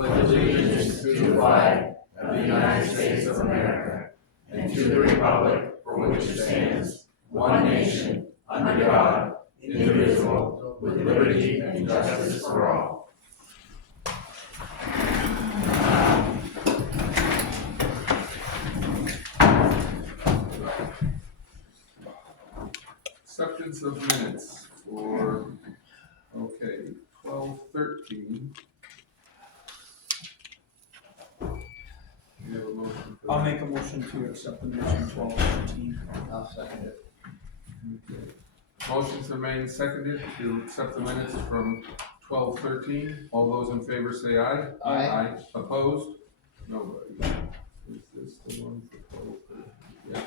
pledge allegiance to the flag of the United States of America and to the republic for which it stands, one nation, under God, indivisible, with liberty and justice for all. Acceptance of minutes for, 12/13. You have a motion for I'll that? make a motion to accept the minutes from 12/13. I'll second it. Okay. Motions are made and seconded to accept the minutes from 12/13. All those in favor say aye. Aye. Opposed? Nobody. Is this the one for 12/13? Yeah.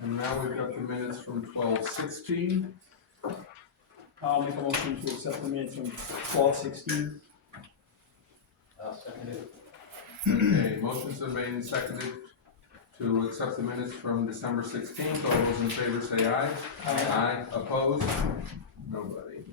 And now we've got the minutes from 12/16. I'll make a motion to accept the minutes from 12/16. I'll second it. Okay, motions are made and seconded to accept the minutes from December 16th. All those in favor say aye. Aye. Opposed? Nobody.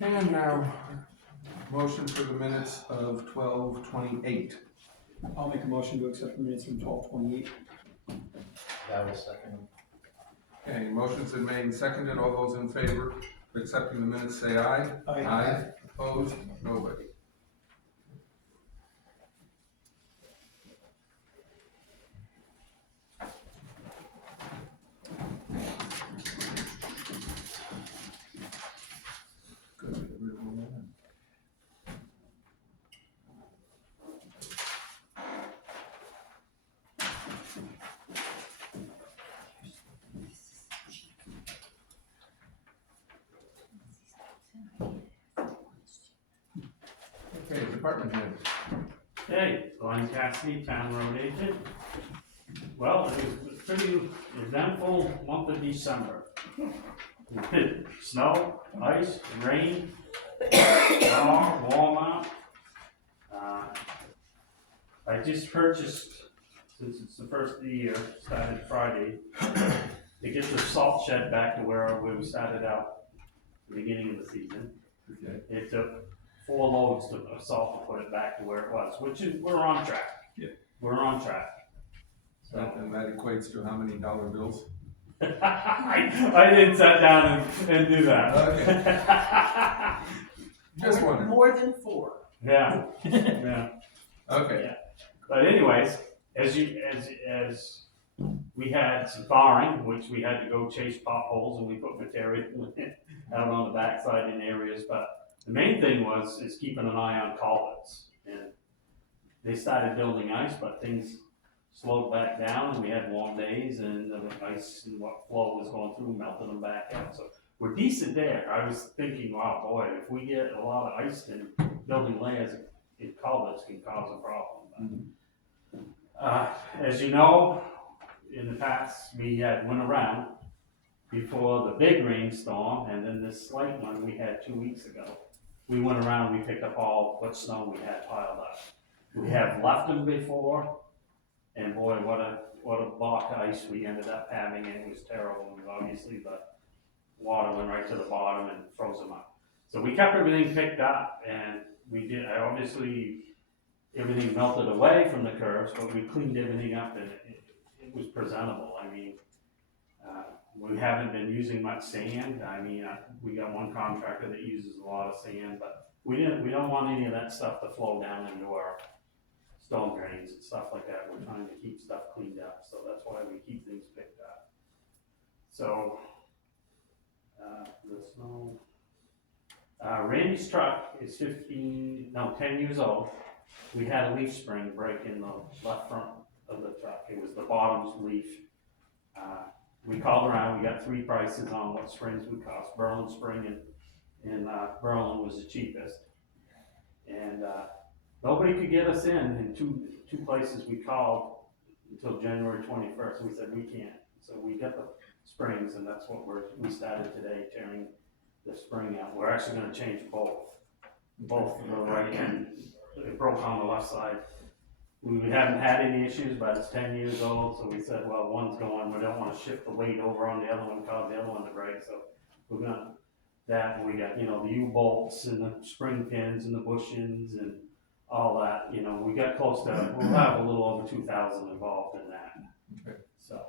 And now, motion for the minutes of 12/28. I'll make a motion to accept the minutes from 12/28. I will second. Okay, motions are made and seconded. All those in favor of accepting the minutes say aye. Aye. Opposed? Nobody. Good, get rid of all that. Okay, department head. Hey, Glenn Cassidy, Town Road Agent. Well, it was a pretty eventful month of December. Snow, ice, rain, storm, warm up. I just purchased, since it's the first of the year, started Friday, to get the salt shed back to where we started out at the beginning of the season. Okay. It took 4 loads of salt to put it back to where it was, which is, we're on track. Yeah. We're on track. So, And that equates to how many dollar bills? I didn't sit down and do that. Okay. Just one. More than 4. Yeah, yeah. Okay. But anyways, as we had some thawing, which we had to go chase potholes, and we put material out on the backside in areas, but the main thing is keeping an eye on culverts. And they started building ice, but things slowed back down, and we had warm days, and the ice and what flow was going through melted them back out. So we're decent there. I was thinking, wow, boy, if we get a lot of ice, then building layers in culverts can cause a problem. As you know, in the past, we had went around before the big rainstorm, and then this slight one we had 2 weeks ago. We went around, we picked up all what snow we had piled up. We have left them before, and boy, what a block of ice we ended up having, and it was terrible. And obviously the water went right to the bottom and froze them up. So we kept everything picked up, and obviously everything melted away from the curves, but we cleaned everything up, and it was presentable. I mean, we haven't been using much sand. I mean, we got one contractor that uses a lot of sand, but we don't want any of that stuff to flow down into our storm drains and stuff like that. We're trying to keep stuff cleaned up, so that's why we keep things picked up. So Randy's truck is 10 years old. We had a leaf spring break in the left front of the truck. It was the bottom's leaf. We called around, we got 3 prices on what springs would cost. Berlin spring and Berlin was the cheapest. And nobody could get us in two places we called until January 21st. We said we can't. So we got the springs, and that's what we started today, tearing the spring out. We're actually gonna change both of the right end. It broke on the left side. We haven't had any issues, but it's 10 years old, so we said, well, one's going, we don't wanna shift the weight over on the other one, cause the other one to break, so we're gonna, that, and we got, the U-bolts and the spring pins and the bushings and all that, we got close to, we'll have a little over 2,000 involved in that. Okay. So,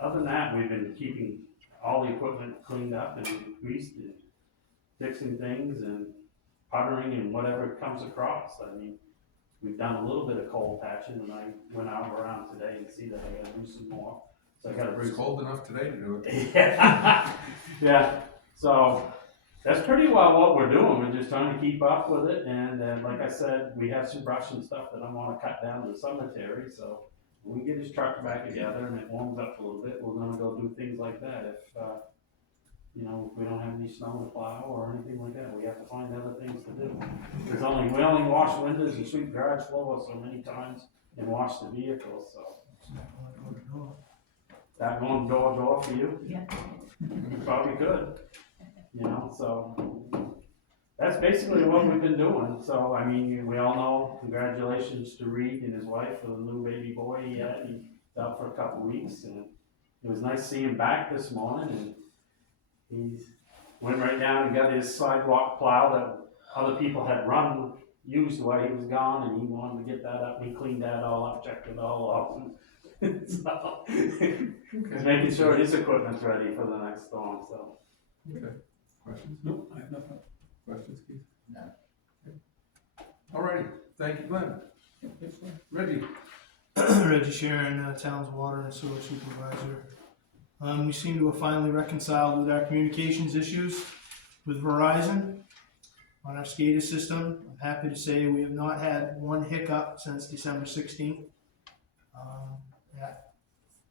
other than that, we've been keeping all the equipment cleaned up and greased and fixing things and puttering and whatever comes across. I mean, we've done a little bit of cold patching, and I went out around today and see that I gotta do some more. So I gotta It was bring. cold enough today to do it. Yeah, so that's pretty well what we're doing. We're just trying to keep up with it, and like I said, we have some brush and stuff that I wanna cut down to the cemetery, so when we get his truck back together and it warms up a little bit, we're gonna go do things like that. If, if we don't have any snow to plow or anything like that, we have to find other things to do. We only wash windows and sweep garage floors so many times and wash the vehicles, so. That going door to door for you? Yeah. You probably could, so. That's basically what we've been doing, so, I mean, we all know, congratulations to Reed and his wife for the new baby boy he had. He's out for a couple weeks, and it was nice seeing him back this morning, and he went right down and got his sidewalk plow that other people had used while he was gone, and he wanted to get that up, and he cleaned that all up, checked it all off. So, he's making sure his equipment's ready for the next storm, so. Okay. Questions? Nope, I have nothing. Questions, Keith? No. Okay. All righty, thank you, Glenn. Reggie? Reggie Sharon, Town's Water and Sewer Supervisor. We seem to have finally reconciled with our communications issues with Verizon on our SCADA system. I'm happy to say we have not had one hiccup since December 16th.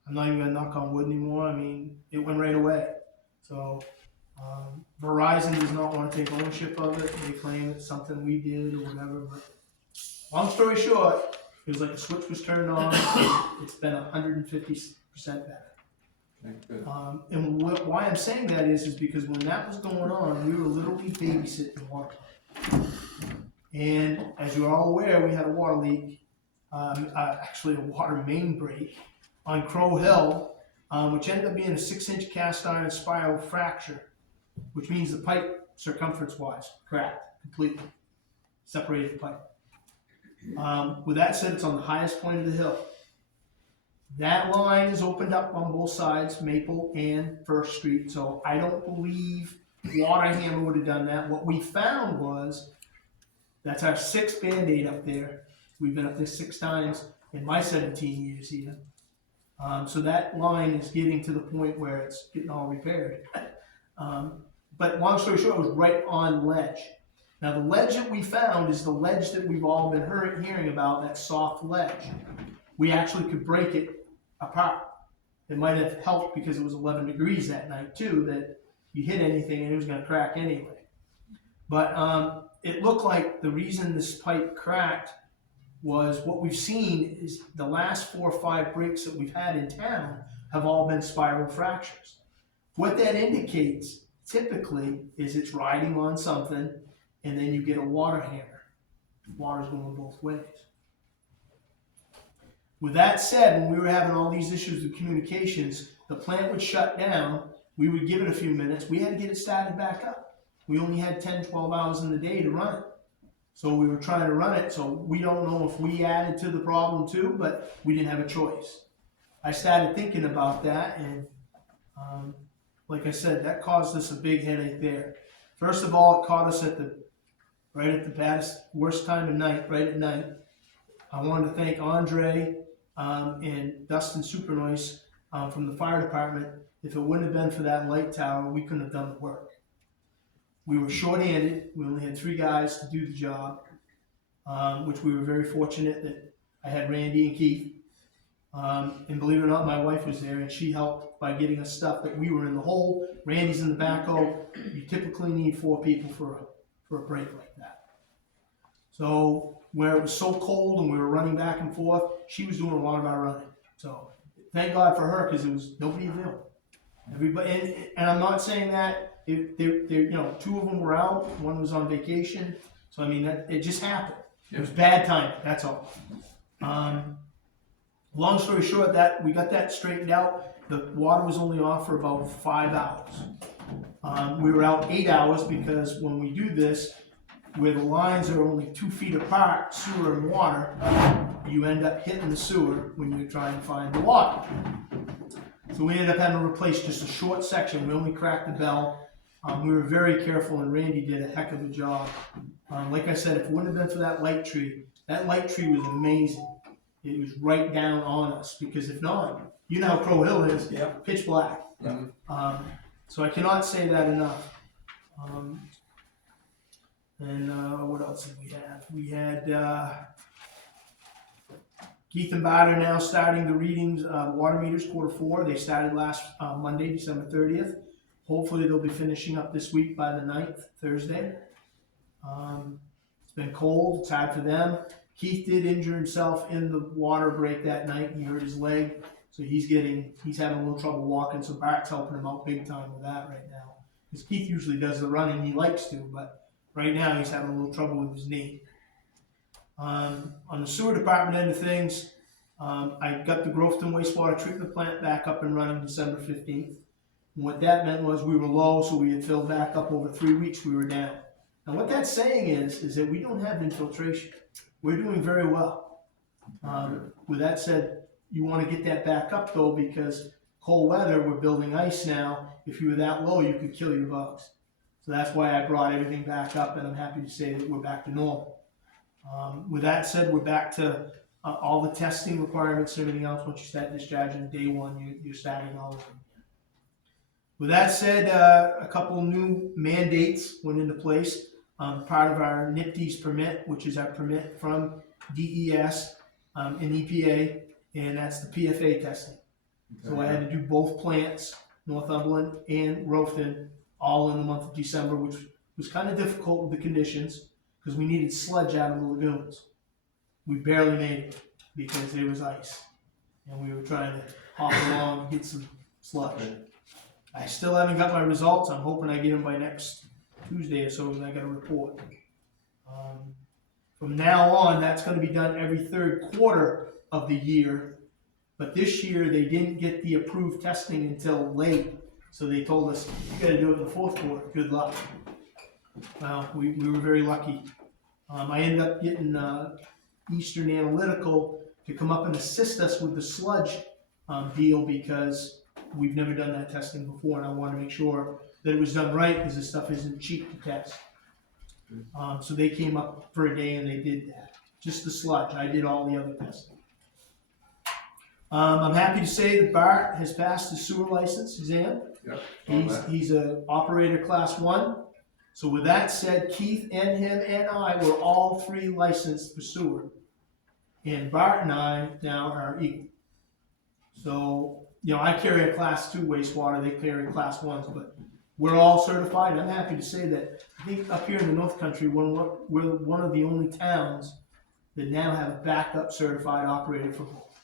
I'm not even gonna knock on wood anymore. I mean, it went right away. So Verizon does not want to take ownership of it. They claim it's something we did or whatever. But long story short, it was like a switch was turned on. It's been 150% better. Okay, good. And why I'm saying that is because when that was going on, we were literally babysitting the water plant. And as you're all aware, we had a water leak, actually a water main break on Crow Hill, which ended up being a 6-inch cast iron spiral fracture, which means the pipe, circumference-wise, cracked completely, separated the pipe. With that said, it's on the highest point of the hill. That line is opened up on both sides, Maple and First Street, so I don't believe Waterhammer would have done that. What we found was, that's our 6th Band-Aid up there. We've been up there 6 times in my 17 years here. So that line is getting to the point where it's getting all repaired. But long story short, it was right on ledge. Now the ledge that we found is the ledge that we've all been hearing about, that soft ledge. We actually could break it apart. It might have helped because it was 11 degrees that night too, that you hit anything and it was gonna crack anyway. But it looked like the reason this pipe cracked was what we've seen is the last 4 or 5 breaks that we've had in town have all been spiral fractures. What that indicates typically is it's riding on something and then you get a water hammer. Water's going both ways. With that said, when we were having all these issues with communications, the plant would shut down, we would give it a few minutes, we had to get it started back up. We only had 10, 12 hours in the day to run it. So we were trying to run it, so we don't know if we added to the problem too, but we didn't have a choice. I started thinking about that, and like I said, that caused us a big headache there. First of all, it caught us right at the baddest, worst time of night, right at night. I wanted to thank Andre and Dustin Supernoise from the fire department. If it wouldn't have been for that light tower, we couldn't have done the work. We were short-handed. We only had 3 guys to do the job, which we were very fortunate that I had Randy and Keith. And believe it or not, my wife was there, and she helped by getting us stuff that we were in the hole. Randy's in the backhoe. You typically need 4 people for a break like that. So where it was so cold and we were running back and forth, she was doing a lot of our running. So thank God for her, because there was nobody available. Everybody, and I'm not saying that you know, 2 of them were out, 1 was on vacation. So I mean, it just happened. It was bad timing. That's all. Long story short, that we got that straightened out. The water was only off for about 5 hours. We were out 8 hours because when we do this, where the lines are only 2 feet apart, sewer and water, you end up hitting the sewer when you're trying to find the water. So we ended up having to replace just a short section. We only cracked the bell. We were very careful, and Randy did a heck of a job. Like I said, if it wouldn't have been for that light tree was amazing. It was right down on us, because if not, you know how Crow Hill is, pitch black. So I cannot say that enough. What else did we have? We had Keith and Bart are now starting the readings, water meters, Q4. They started last Monday, December 30th. Hopefully they'll be finishing up this week by the 9th, Thursday. It's been cold, it's hard for them. Keith did injure himself in the water break that night. He hurt his leg, so he's having a little trouble walking, so Bart's helping him out big time with that right now. Because Keith usually does the running, he likes to, but right now he's having a little trouble with his knee. On the sewer department end of things, I got the Grofton wastewater treatment plant back up and running December 15th. And what that meant was we were low, so we had filled back up. Over 3 weeks we were down. Now what that's saying is that we don't have infiltration. We're doing very well. With that said, you want to get that back up though, because cold weather, we're building ice now. If you were that low, you could kill your bugs. So that's why I brought everything back up, and I'm happy to say that we're back to normal. With that said, we're back to all the testing requirements and everything else. Once you start discharging day 1, you're starting all over again. With that said, a couple new mandates went into place. Part of our NIPD's permit, which is our permit from DES and EPA, and that's the PFA testing. So I had to do both plants, Northumberland and Grofton, all in the month of December, which was kind of difficult with the conditions because we needed sludge out of the lagoons. We barely made it because there was ice, and we were trying to hop along and get some sludge. I still haven't got my results. I'm hoping I get them by next Tuesday or so, and I got a report. From now on, that's going to be done every 3rd quarter of the year. But this year, they didn't get the approved testing until late. So they told us, you got to do it in the 4th quarter. Good luck. Well, we were very lucky. I ended up getting Eastern Analytical to come up and assist us with the sludge deal, because we've never done that testing before, and I want to make sure that it was done right, because this stuff isn't cheap to test. So they came up for a day and they did that. Just the sludge. I did all the other testing. I'm happy to say that Bart has passed his sewer license exam. Yep. He's an operator class 1. So with that said, Keith and him and I were all 3 licensed for sewer. And Bart and I now are equal. So, you know, I carry a class 2 wastewater, they carry class 1s, but we're all certified. I'm happy to say that I think up here in the North Country, we're one of the only towns that now have a backup certified operator for both.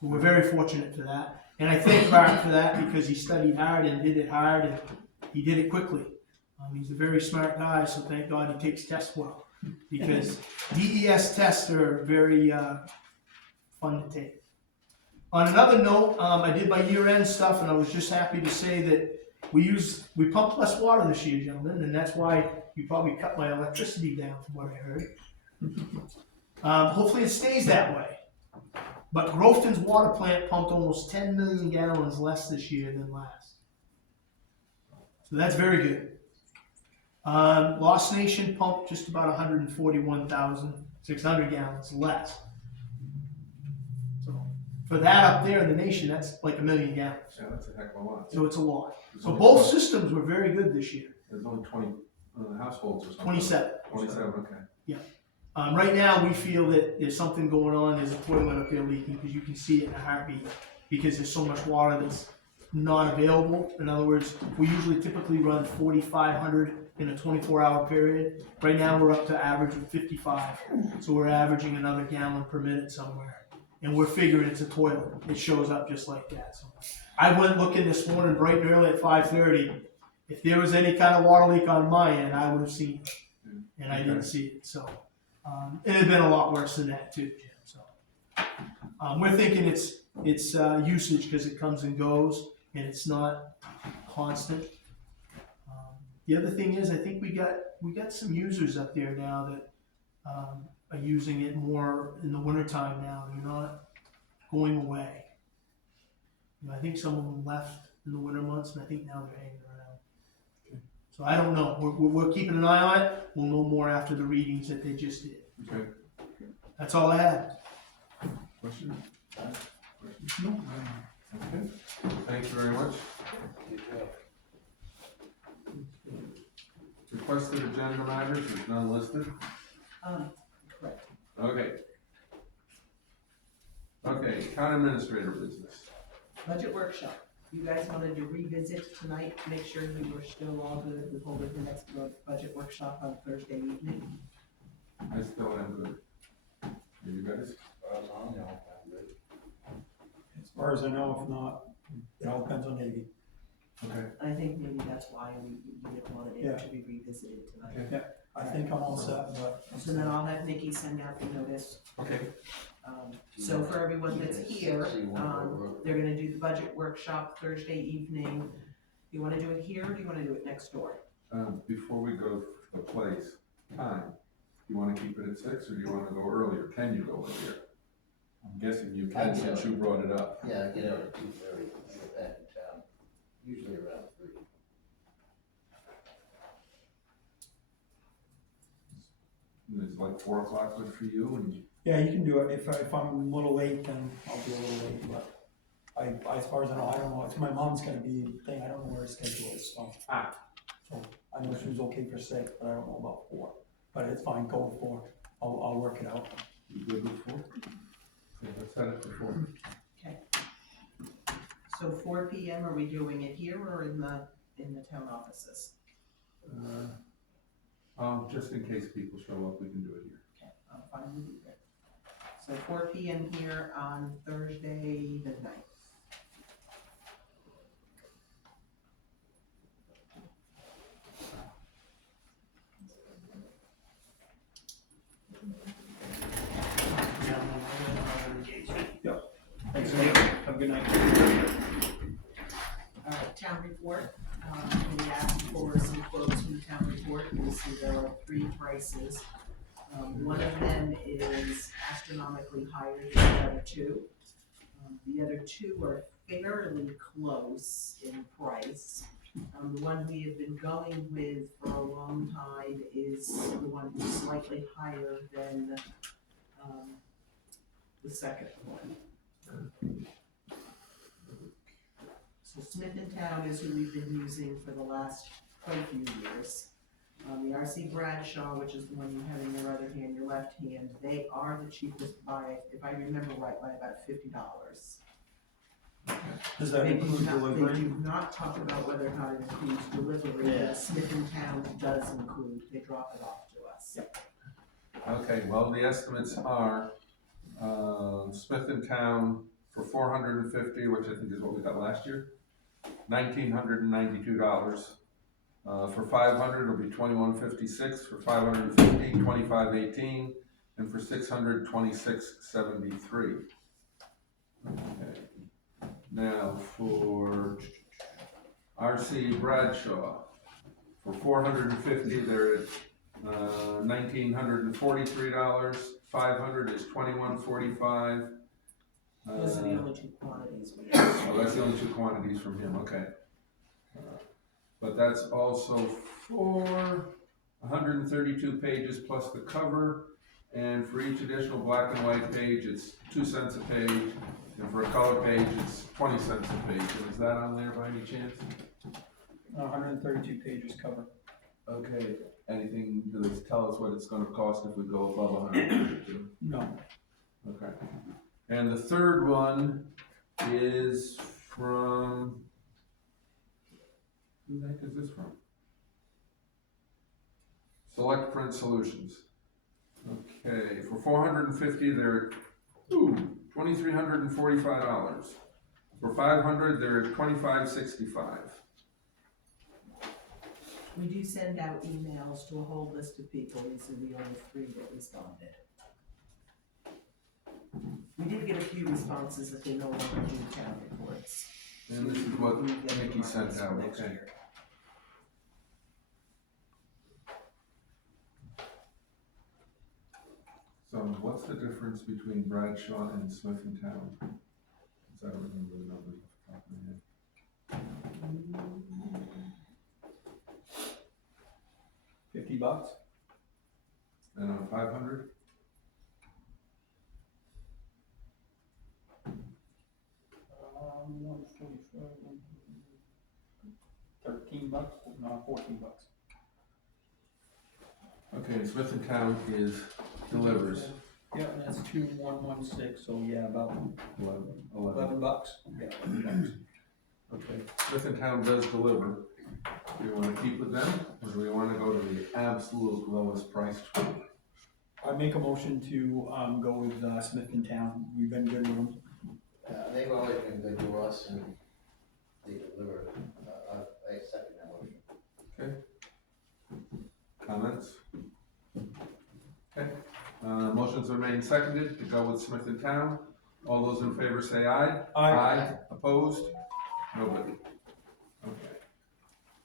So we're very fortunate for that. And I thank Bart for that, because he studied hard and did it hard, and he did it quickly. He's a very smart guy, so thank God he takes tests well, because DES tests are very fun to take. On another note, I did my year-end stuff, and I was just happy to say that we pumped less water this year, gentlemen, and that's why you probably cut my electricity down, from what I heard. Hopefully it stays that way. But Grofton's water plant pumped almost 10 million gallons less this year than last. So that's very good. Lost Nation pumped just about 141,600 gallons less. So for that up there in the nation, that's like 1 million gallons. Yeah, that's a heck of a lot. So it's a lot. So both systems were very good this year. There's only 20 households or something. 27. 27, okay. Right now, we feel that there's something going on. There's a toilet up there leaking because you can see it in a heartbeat because there's so much water that's not available. In other words, we usually typically run 4,500 in a 24-hour period. Right now, we're up to average of 55. So we're averaging another gallon per minute somewhere. And we're figuring it's a toilet. It shows up just like that. So I went looking this morning bright and early at 5:30. If there was any kind of water leak on my end, I would have seen it. And I didn't see it. So it had been a lot worse than that too, Jim. So we're thinking it's usage because it comes and goes and it's not constant. The other thing is, I think we got some users up there now that are using it more in the wintertime now. They're not going away. I think some of them left in the winter months, and I think now they're hanging around. So I don't know. We're keeping an eye on it. We'll know more after the readings that they just did. Okay. That's all I had. Questions? No. Okay. Thank you very much. Requested agenda matters, there's none listed. Correct. Okay. Okay, town administrator business. Budget workshop. You guys wanted to revisit tonight, to make sure we were still all good with holding the next budget workshop on Thursday evening. I still am good. Are you guys? As far as I know, if not, it all depends on Navy. Okay. I think maybe that's why we didn't want it to be revisited tonight. Okay. I think I'm all set, but. So then I'll have Nikki send out the notice. Okay. So for everyone that's here, they're gonna do the budget workshop Thursday evening. You wanna do it here, or do you wanna do it next door? Before we go to the place, time, you wanna keep it at 6 or do you wanna go earlier? Can you go earlier? I'm guessing you can since you brought it up. Yeah, I get out at 2:30, I get back in town, usually around 3. It's like 4 o'clock good for you and Yeah, you can do it. If I'm a little late, then I'll be a little late, but as far as I know, I don't know. It's my mom's gonna be thing. I don't know where her schedule is, so. So I know she was okay for 6, but I don't know about 4. But it's fine, go with 4. I'll work it out. you good with 4? Okay, let's set it for 4. Okay. So 4 PM, are we doing it here or in the town offices? Just in case people show up, we can do it here. Okay, I'm fine with you there. So 4 PM here on Thursday the 9th. Thanks, Nate. Have a good night. Town report, we asked for some quotes from the town report. You see there are 3 prices. One of them is astronomically higher than the other 2. The other 2 are fairly close in price. The one we have been going with for a long time is the one who's slightly higher than the second one. So Smith & Town is who we've been using for the last quite a few years. The R.C. Bradshaw, which is the one you have in your other hand, your left hand, they are the cheapest by, if I remember right, by about $50. Does that include They delivery? do not talk about whether or not it includes delivery, Yeah. but Smith & Town does include, they drop it off to us. Okay, well, the estimates are, Smith & Town for $450, which I think is what we got last year, $1,992. For 500, it'll be $2,156. For 550, $2,518, and for 600, $2,673. Okay. Now for R.C. Bradshaw, for 450, they're at $1,943. 500 is $2,145. Those are the only 2 quantities we have. Oh, that's the only 2 quantities from him, okay. But that's also for 132 pages plus the cover, and for each additional black and white page, it's 2 cents a page, and for a color page, it's 20 cents a page. And is that on there by any chance? hundred and thirty-two pages cover. Okay, anything, do they tell us what it's gonna cost if we go above 132? No, Okay. And the third one is from, who the heck is this from? Select Print Solutions. Okay, for 450, they're, $2,345. For 500, they're $2,565. We do send out emails to a whole list of people, these are the only 3 that responded. We did get a few responses that they no longer do town reports. And this is what We get them Nikki on sent this out, next okay. year. So what's the difference between Bradshaw and Smith and Town? Because I don't remember the numbers off the top of my head. $50. And on 500? $13, no, $14. Okay, and Smith and Town is delivers Yeah, that's 2116, so yeah, about 11. $11. Yeah, $11. Okay, Smith and Town does deliver. Do we want to keep with them, or do we want to go to the absolute lowest price? I make a motion to, go with, Smith and Town. We've been good with them. They've always been good to us and they deliver. I second that motion. Comments? Okay, motions are made and seconded to go with Smith and Town. All those in favor say aye. Aye. Opposed? Nobody. Okay,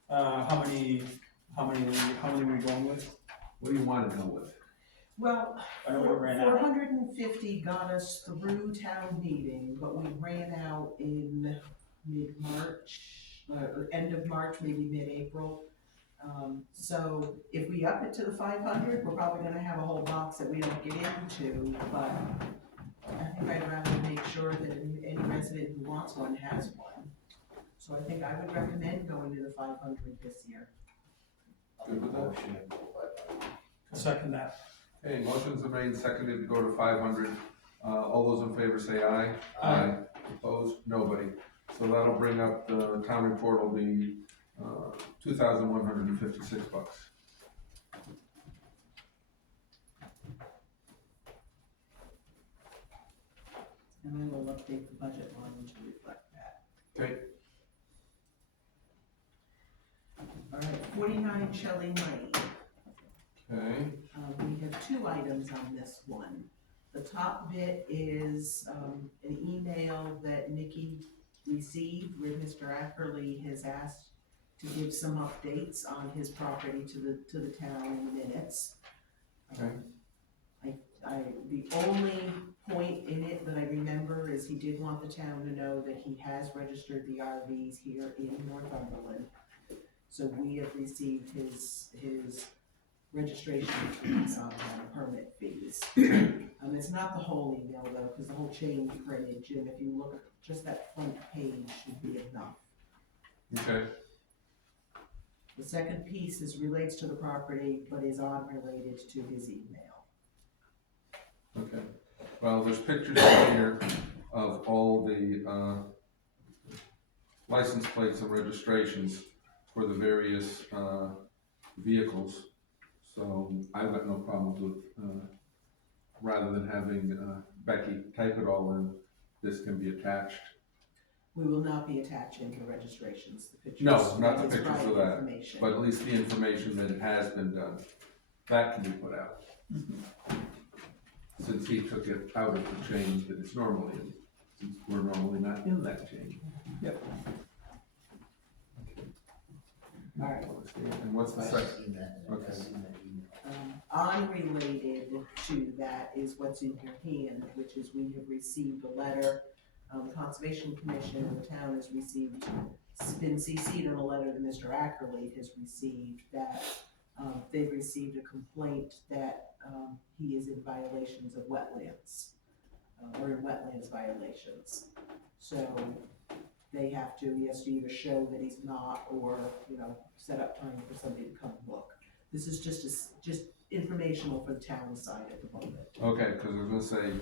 How many are we going with? what do you want to go with? Well, I know we ran out. 450 got us through town meeting, but we ran out in mid-March, end of March, maybe mid-April. So if we up it to the 500, we're probably gonna have a whole box that we don't get into, but I think I'd rather make sure that any resident who wants one has one. So I think I would recommend going to the 500 this year. Good with that? Motion, but Second that. Okay, motions are made and seconded to go to 500. All those in favor say aye. Aye. Opposed? Nobody. So that'll bring up the town report will be $2,156. And I will update the budget line to reflect that. Okay. All right, 49 Shelley Lane. Okay. We have 2 items on this one. The top bit is an email that Nikki received where Mr. Ackerley has asked to give some updates on his property to the town in the minutes. Okay. The only point in it that I remember is he did want the town to know that he has registered the RVs here in Northumberland. So we have received his registration fees on permit fees. It's not the whole email though, because the whole change printage, and if you look at just that front page should be enough. Okay. The second piece relates to the property, but is unrelated to his email. Okay. Well, there's pictures in here of all the license plates and registrations for the various vehicles. So I've got no problems with, rather than having Becky type it all in, this can be attached. We will not be attaching the registrations, the pictures. No, not the It's pictures private of that, information. but at least the information that it has been done, that can be put out. Since he took it out of the chain that it's normally in, since we're normally not in that chain. Yep. All right. And what's the I've second? seen that. Okay. I've seen that email. Unrelated to that is what's in your hand, which is we have received a letter. The Conservation Commission and the town has received, been CC'd on a letter that Mr. Ackerley has received that they've received a complaint that he is in violations of wetlands, or in wetlands violations. So they have to, he has to either show that he's not, or, you know, set up time for somebody to come and look. This is just informational for the town side at the moment. Okay, cause I was gonna say,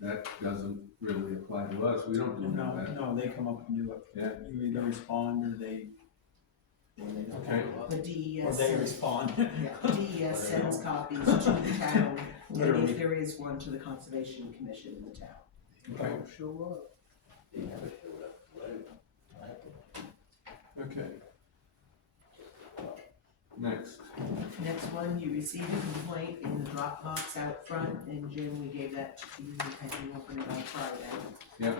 that doesn't really apply to us, we don't do that. No, they come up and do it. Yeah. You either respond or they Okay. The or DES they sends, respond. yeah, DES sends copies to the town, and Literally. if there is one, to the Conservation Commission in the town. Okay. Don't show up. They never showed up. Okay. Next. Next one, you received a complaint in the Dropbox out front, and Jim, we gave that to you, and you opened it on Friday. Yep.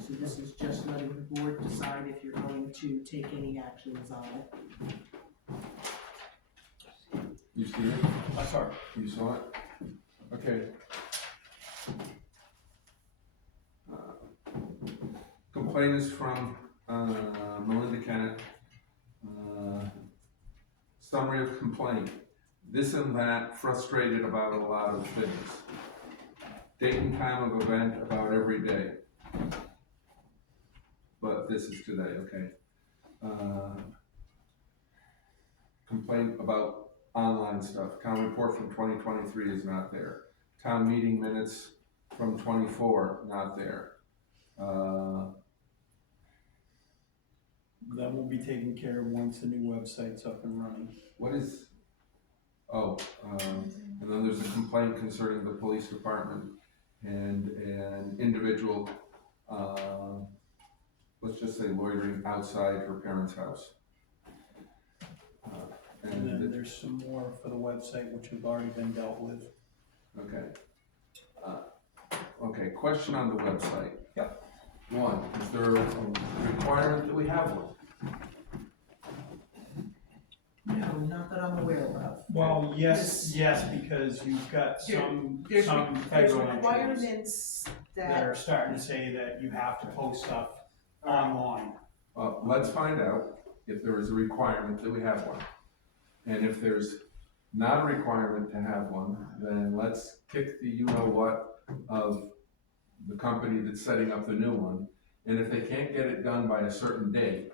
So this is just letting the board decide if you're going to take any actions on it. You see it? I saw it. You saw it? Okay. Complaint is from, Melinda Kennett. Summary of complaint. This and that, frustrated about a lot of things. Date and time of event about every day. But this is today, okay. Complaint about online stuff. Town report from 2023 is not there. Town meeting minutes from 24, not there. That will be taken care of once the new website's up and running. What is, and then there's a complaint concerning the police department and an individual, let's just say loitering outside her parents' house. And then there's some more for the website, which have already been dealt with. Okay. Okay, question on the website. Yep. One, is there a requirement that we have one? No, not that I'm aware of. Well, yes, because you've got some There's federal entities requirements that that, are starting to say that you have to post stuff online. Well, let's find out if there is a requirement that we have one. And if there's not a requirement to have one, then let's kick the you-know-what of the company that's setting up the new one. And if they can't get it done by a certain date,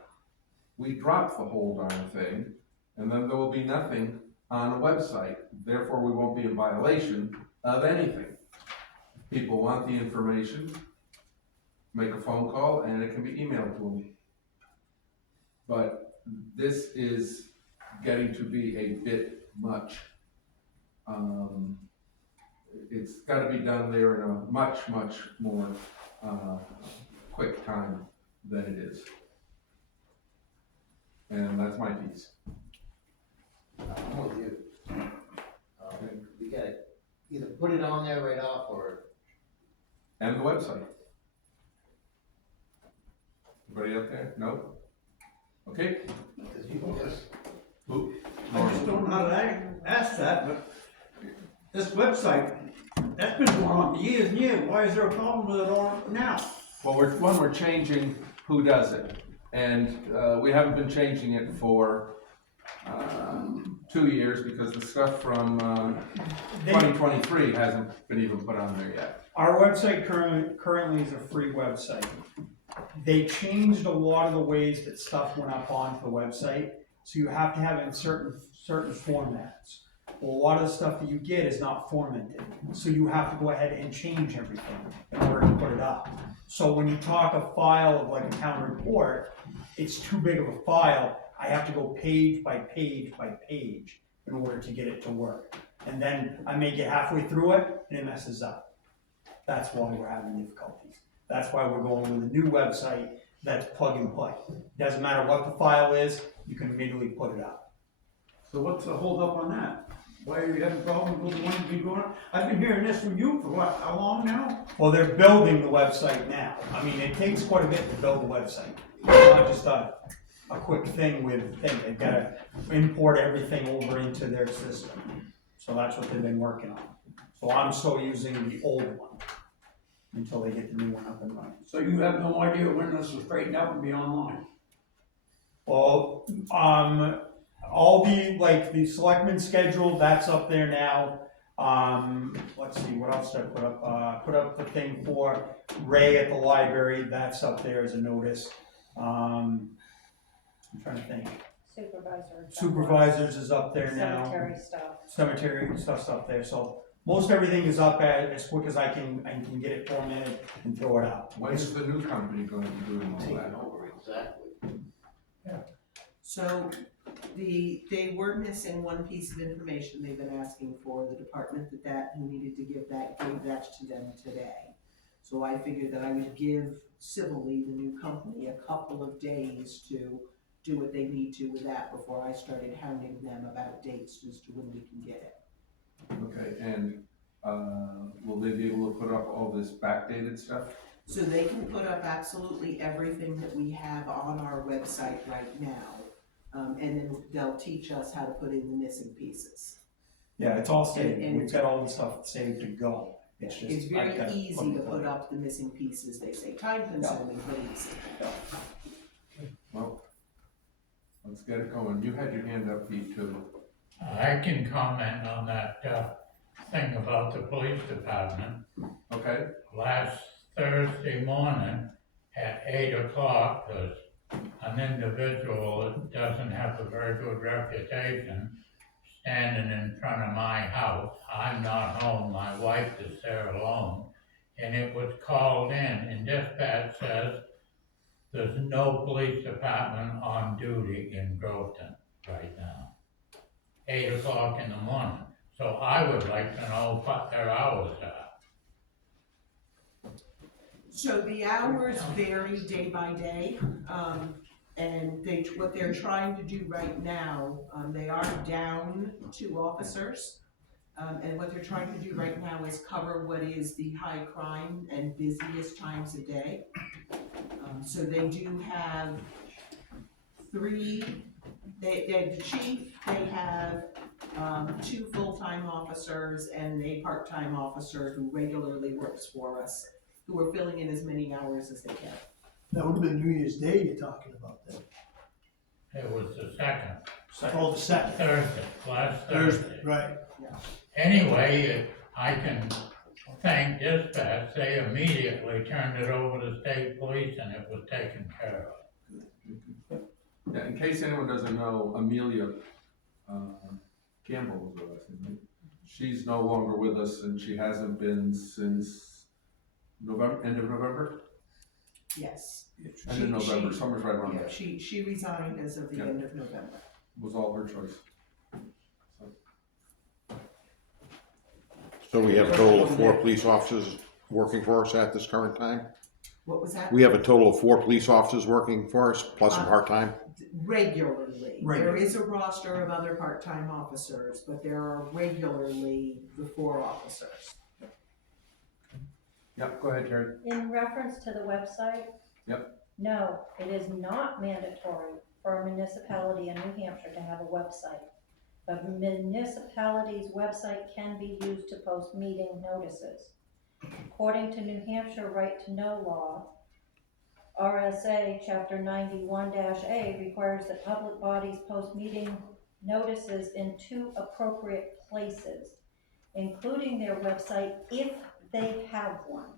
we drop the whole darn thing, and then there will be nothing on a website. Therefore, we won't be in violation of anything. If people want the information, make a phone call, and it can be emailed to them. But this is getting to be a bit much. It's gotta be done there in a much, much more, quick time than it is. And that's my piece. I'm with you. We gotta either put it on there right off or. And the website. Anybody up there? No? Okay. Because you can just. Who? I just don't know how to ask that, but this website, that's been going on for years and years. Why is there a problem with it all now? Well, we're changing who does it. And, we haven't been changing it for, 2 years because the stuff from, 2023 hasn't been even put on there yet. Our website currently is a free website. They changed a lot of the ways that stuff went up onto the website, so you have to have it in certain formats. Well, a lot of the stuff that you get is not formatted, so you have to go ahead and change everything in order to put it up. So when you talk a file of like a town report, it's too big of a file. I have to go page by page by page in order to get it to work. And then I may get halfway through it and it messes up. That's why we're having difficulties. That's why we're going with a new website that's plug and play. Doesn't matter what the file is, you can immediately put it up. So what's the hold up on that? Why are you having problems with the one you've been going on? I've been hearing this from you for what, how long now? Well, they're building the website now. I mean, it takes quite a bit to build a website. It's not just a quick thing they've gotta import everything over into their system. So that's what they've been working on. So I'm still using the old one until they get the new one up and running. So you have no idea when this will straighten out and be online? Well, all the selectmen schedule, that's up there now. Let's see, what else did I put up the thing for Ray at the library, that's up there as a notice. I'm trying to think. Supervisors is up there now. Cemetery stuff's up there, so most everything is up as quick as I can get it formatted and throw it out. When is the new company going to be doing all that? Exactly. So they were missing one piece of information they've been asking for, the department who needed to give that, gave that to them today. So I figured that I would give civilly the new company a couple of days to do what they need to with that before I started hounding them about dates as to when we can get it. Okay, and, will they be able to put up all this backdated stuff? So they can put up absolutely everything that we have on our website right now. And then they'll teach us how to put in the missing pieces. Yeah, it's all saved, And- we've got all the stuff saved to go. It's just. It's I've very got easy to it. put up the missing pieces, they say time consuming, but easy. Well, let's get it going. You had your hand up, Pete, too. I can comment on that, thing about the police department. Okay, Last Thursday morning at 8 o'clock, there's an individual that doesn't have a very good reputation standing in front of my house. I'm not home, my wife is there alone, and it was called in, and dispatch says there's no police department on duty in Groveton right now. 8 o'clock in the morning, so I would like to know what their hours are. So the hours vary day by day, and what they're trying to do right now, they are down 2 officers. And what they're trying to do right now is cover what is the high crime and busiest times of day. So they do have 3, they have the chief, they have 2 full-time officers and a part-time officer who regularly works for us, who are filling in as many hours as they can. That would have been New Year's Day you're talking about then. It was the second, Oh, the second. Thursday, last Thursday. Right. Anyway, I can thank dispatch, they immediately turned it over to state police and it was taken care of. yeah, in case anyone doesn't know, Amelia, Campbell was with us, right? She's no longer with us and she hasn't been since November, end of November? Yes. End of November, summer's right around Yeah, there. she resigned as of the Yeah. end of November. Was all her choice. So we have a total of 4 police officers working for us at this current time? What was that? We have a total of 4 police officers working for us, plus a part-time? Regularly. Regular. There is a roster of other part-time officers, but there are regularly the 4 officers. Yep, go ahead, Terry. In reference to the website? Yep. No, it is not mandatory for a municipality in New Hampshire to have a website. But a municipality's website can be used to post meeting notices. According to New Hampshire Right to Know law, RSA Chapter 91-A requires that public bodies post meeting notices in 2 appropriate places, including their website if they have one.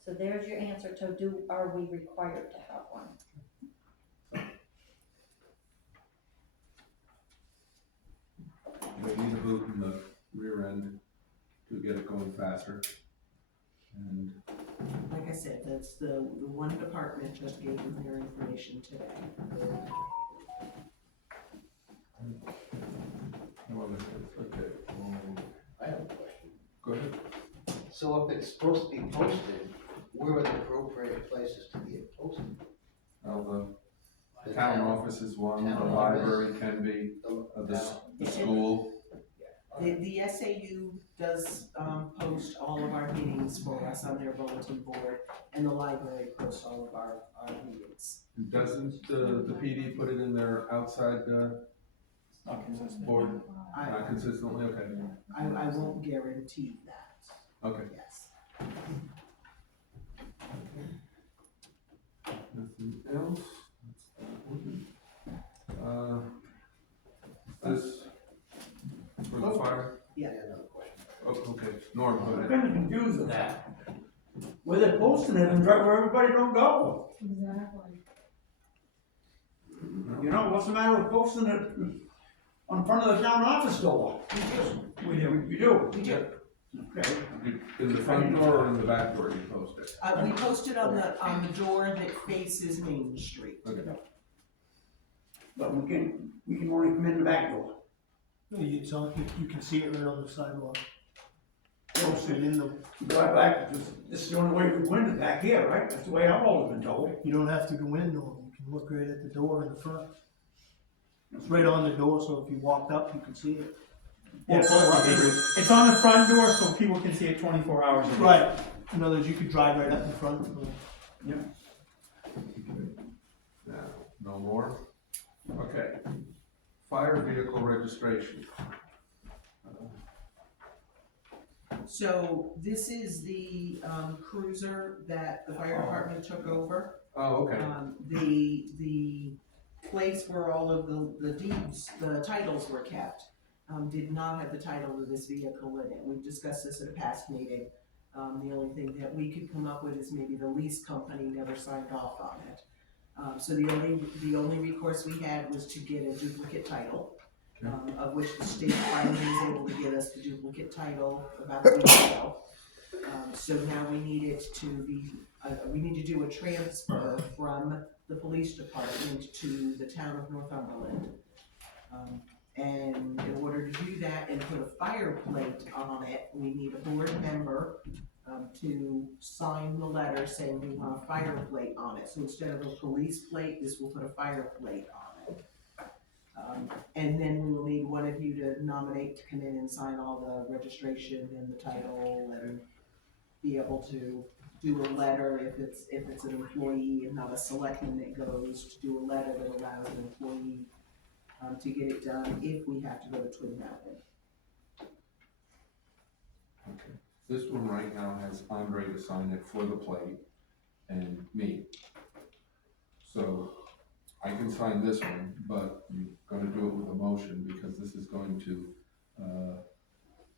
So there's your answer to are we required to have one? They need a boot in the rear end to get it going faster. And Like I said, that's the one department just gave them their information today. no other things. Okay. I have a question. Go ahead. So if it's supposed to be posted, where are the appropriate places to get it posted? Well, the town office is one, the Town library can be, the school. The SAU does post all of our meetings for us on their bulletin board, and the library posts all of our meetings. Doesn't the PD put it in their outside, Not consistent. board, I, not consistently, okay, I won't guarantee that, okay. yes. Nothing else? This, for the fire? Yeah, Norm, go I'm ahead. kinda confused with that. Where they're posting it and where everybody don't go. Exactly. You know, what's the matter with posting it on front of the town office door? We do. You do? We do. Okay. In the front door or in the back door you post it? We posted on the door that faces Main Street. Okay. But we can only come in the back door. You can see it right on the sidewalk. Posted in the, You drive back, this is the only way we win it back here, right? That's the way I've always been told. you don't have to go in, though, you can look right at the door in the front. It's right on the door, so if you walked up, you can see it. Yeah, it's on the front door so people can see it 24 hours a day. Right, in other words, you could drive right up in front. Now, no more? Okay. Fire vehicle registration. So this is the cruiser that the fire department took over. Oh, okay. The place where all of the deeds, the titles were kept, did not have the title of this vehicle in it. We've discussed this at a past meeting. The only thing that we could come up with is maybe the lease company never signed off on it. So the only recourse we had was to get a duplicate title, of which the state finally was able to get us the duplicate title about a week ago. So now we need it to be, we need to do a transfer from the police department to the town of Northumberland. And in order to do that and put a fire plate on it, we need a board member to sign the letter saying we want a fire plate on it. So instead of a police plate, this will put a fire plate on it. And then we will need one of you to nominate to come in and sign all the registration and the title and be able to do a letter if it's an employee and not a selectman that goes, to do a letter that allows an employee to get it done if we have to go to Twin Mountain. Okay. This one right now has Andre to sign it for the plate and me. So I can sign this one, but you're gonna do it with a motion because this is going to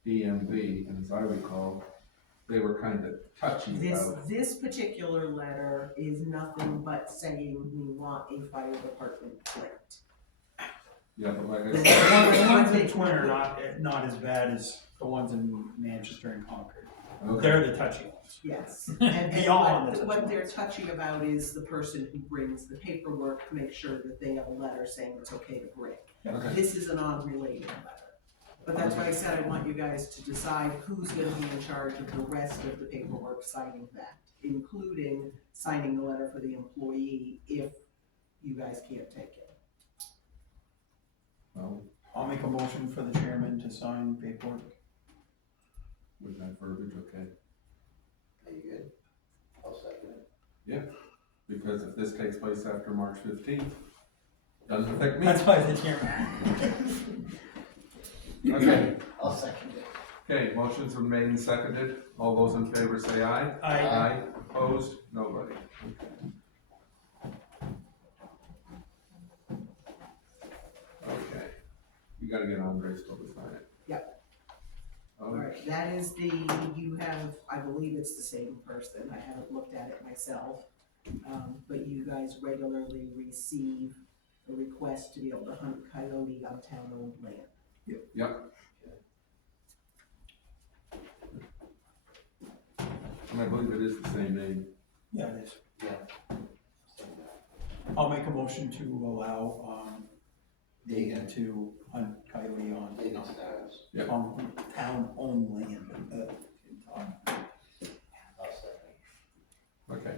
DMV, and as I recall, they were kind of touchy about. This particular letter is nothing but saying we want a fire department plate. Yeah, but like I The said, ones in Twin are not as bad as the ones in Manchester and Concord. okay. They're the touchy ones. Yes, and Beyond the what touchy they're ones. touchy about is the person who brings the paperwork to make sure that they have a letter saying it's okay to bring. Okay. This is an unrelated letter. But that's why I said I want you guys to decide who's gonna be in charge of the rest of the paperwork signing that, including signing the letter for the employee if you guys can't take it. Well, I'll make a motion for the chairman to sign paperwork. with that verbiage, okay. Are you good? I'll second it. Because if this takes place after March 15th, doesn't affect me. That's why the chairman. Okay. I'll second it. Okay, motions been made and seconded. All those in favor say aye. Aye. Opposed? Nobody. Okay. You gotta get Andre still to sign it. Yep. Oh, Alright, that is you have, I believe it's the same person, I haven't looked at it myself. But you guys regularly receive a request to be able to hunt coyote on town-owned land. Yep. And I believe it is the same name. Yeah, it is. Yeah. I'll make a motion to allow, Dagan to hunt coyote on, They don't stars. Yeah. on town-owned land. I'll second. Okay.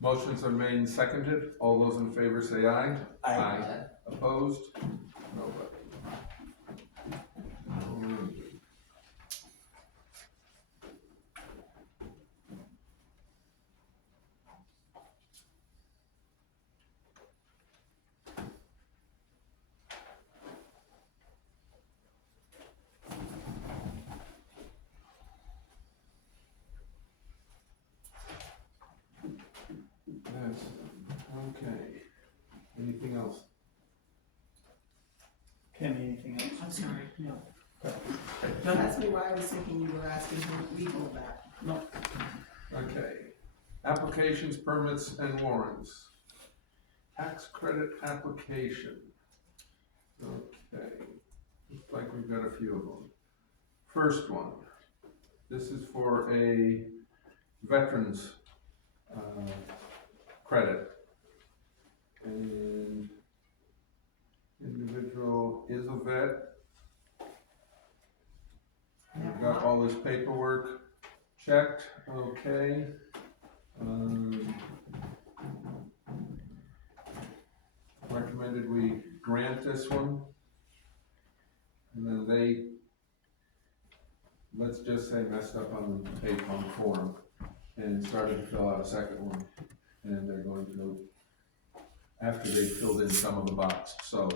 Motions are made and seconded. All those in favor say aye. Aye. Opposed? Nobody. Alright. Yes, okay. Anything else? Can be anything else. I'm sorry, no. No, that's why I was thinking you were asking who legal that. No, Okay. Applications, permits, and warrants. Tax credit application. Okay, looks like we've got a few of them. First one, this is for a veterans, credit. And individual is a vet. We've got all this paperwork checked, okay. Recommended we grant this one. And then they, let's just say, messed up on the page on the form and started to fill out a second one. And they're going to, after they filled in some of the box. So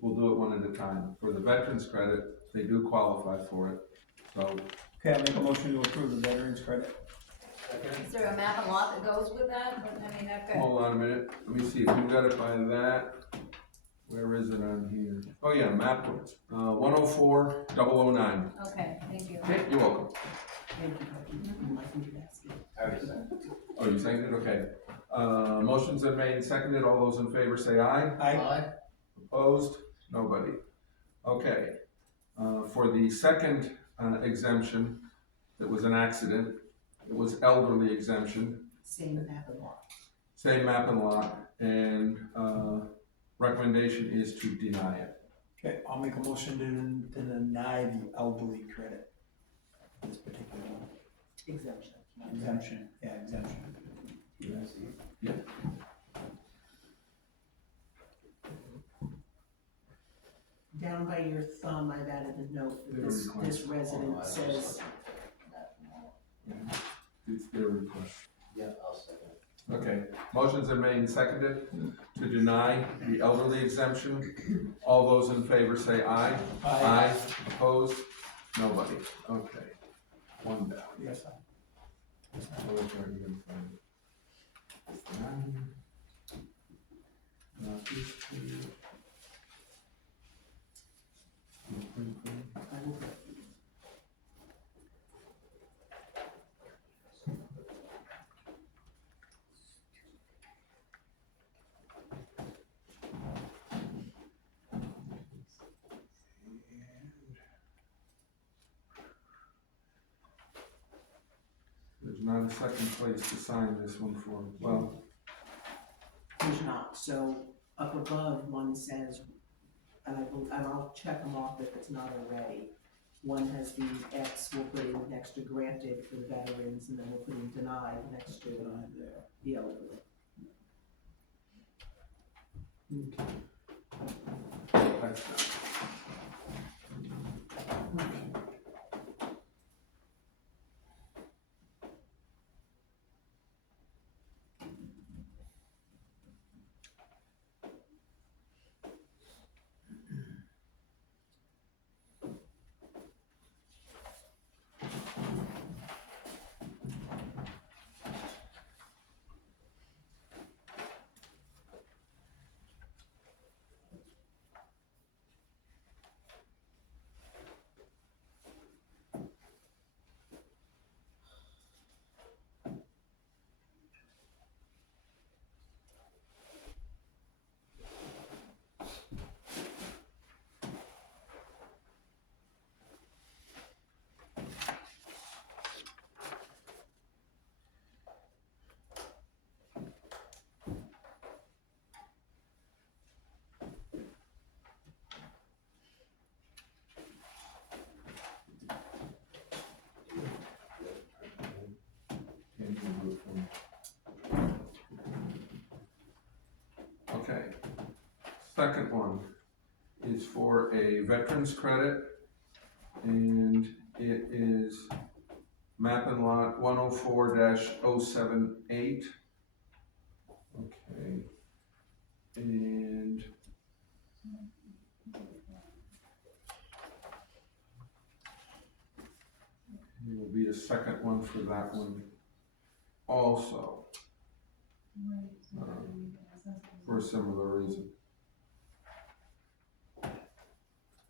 we'll do it one at a time. For the veterans credit, they do qualify for it. So okay, I'll make a motion to approve the veterans credit. Is there a map and lot that goes with that? I mean, okay. hold on a minute, let me see if you got it by that. Where is it on here? Oh yeah, map, 104009. Okay, thank you. Okay, you're welcome. Thank you. I think you're asking. Oh, you seconded, okay. Motion's been made and seconded, all those in favor say aye. Aye. Opposed? Nobody. Okay, for the second exemption, that was an accident, it was elderly exemption, Same map and lot. same map and lot, and, recommendation is to deny it. Okay, I'll make a motion to deny the elderly credit. This particular one, Exemption. exemption, yeah, exemption. Yeah. Down by your thumb, I've added a note that this resident says, It's their request. Yeah, I'll second. Okay, motions are made and seconded to deny the elderly exemption. All those in favor say aye. Aye. Opposed? Nobody. Okay. One down. Yes, Oh, where are you gonna find it? It's nine. Not these two. I will put There's not a second place to sign this one for, well, There's not, so up above, one says, and I'll check them off if it's not already. One has the X, we'll put in next to granted for the veterans, and then we'll put in denied next to the elderly. that's done. Okay, second one is for a veterans credit, and it is map and lot 104-078. Okay, and there will be a second one for that one also, for a similar reason.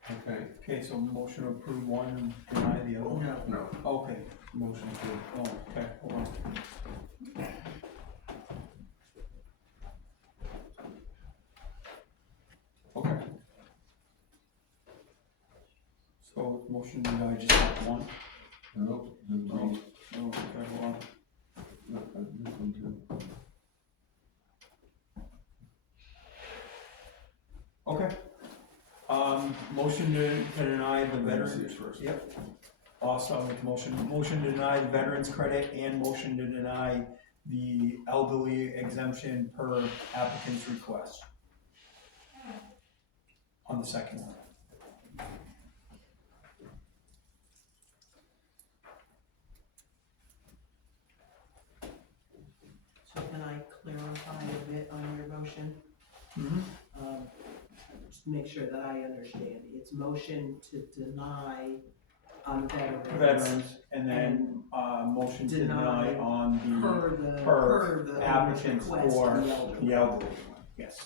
Okay, Okay, so motion to approve one, deny the other one? no, Okay, motion to, oh, okay, hold on. Okay. So motion denied, just have one? no, Oh, oh, okay, hold on. this one too. Okay. Motion to deny the veterans. Veterans first. Yep. Also, motion to deny veterans credit and motion to deny the elderly exemption per applicant's request. On the second one. So can I clarify a bit on your motion? Just to make sure that I understand. It's motion to deny on Veterans, and then, motion to deny on the, per the applicants request for of the elderly. the elderly one, yes.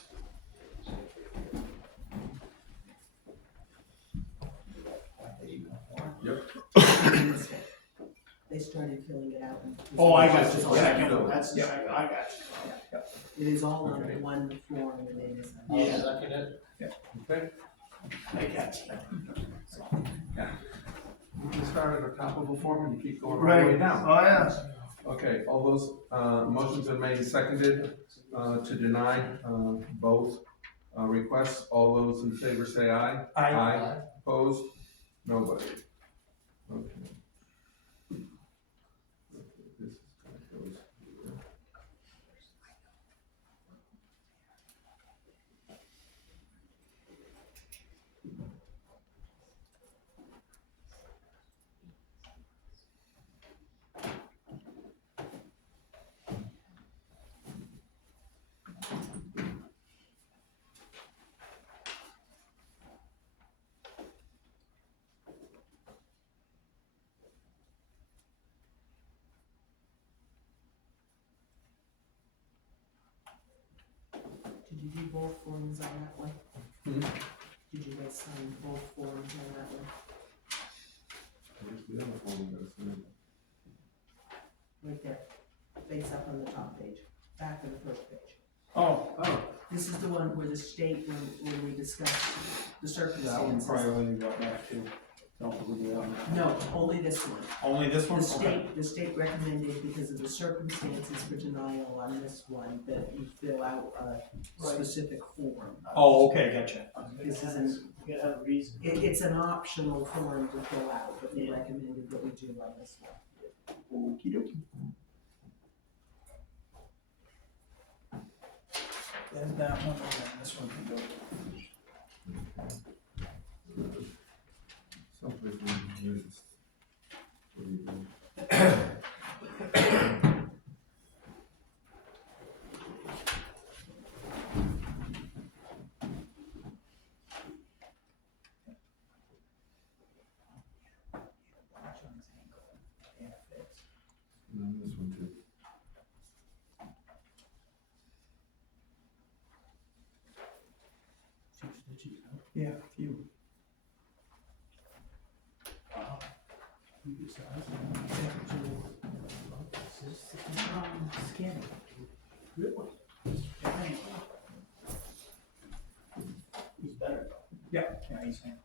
They started filling it out. Oh, I got you, It's all- second, that's, Yeah. I got you. It is all on Okay. one form and it is. Yeah, second it. Okay, I got you. you can start at the top of a form and you keep going right way down. Oh, yeah. Okay, all those, motions are made and seconded, to deny, both, requests. All those in favor say aye. Aye. Opposed? Nobody. Okay. This is kind of goes here. Did you do both forms on that one? Hmm? Did you guys sign both forms on that one? Where's the other form that is in? Right there, face up on the top page, back of the first page. Oh, This is the one where the state, when we discussed the that one circumstances. probably already got back too. Don't believe it on that. No, only this one. Only this one? Okay. The state recommended because of the circumstances for denial on this one, that you fill out a specific form. Oh, okay, gotcha. This isn't, You gotta have a reason. it's an optional form to fill out, but they recommended that we do on this one. Okey dokey. There's that one, and then this one can go. Someplace in here is- what do you do? And then this one too. Yeah, few. Scanning. He's better. Yeah, he's saying.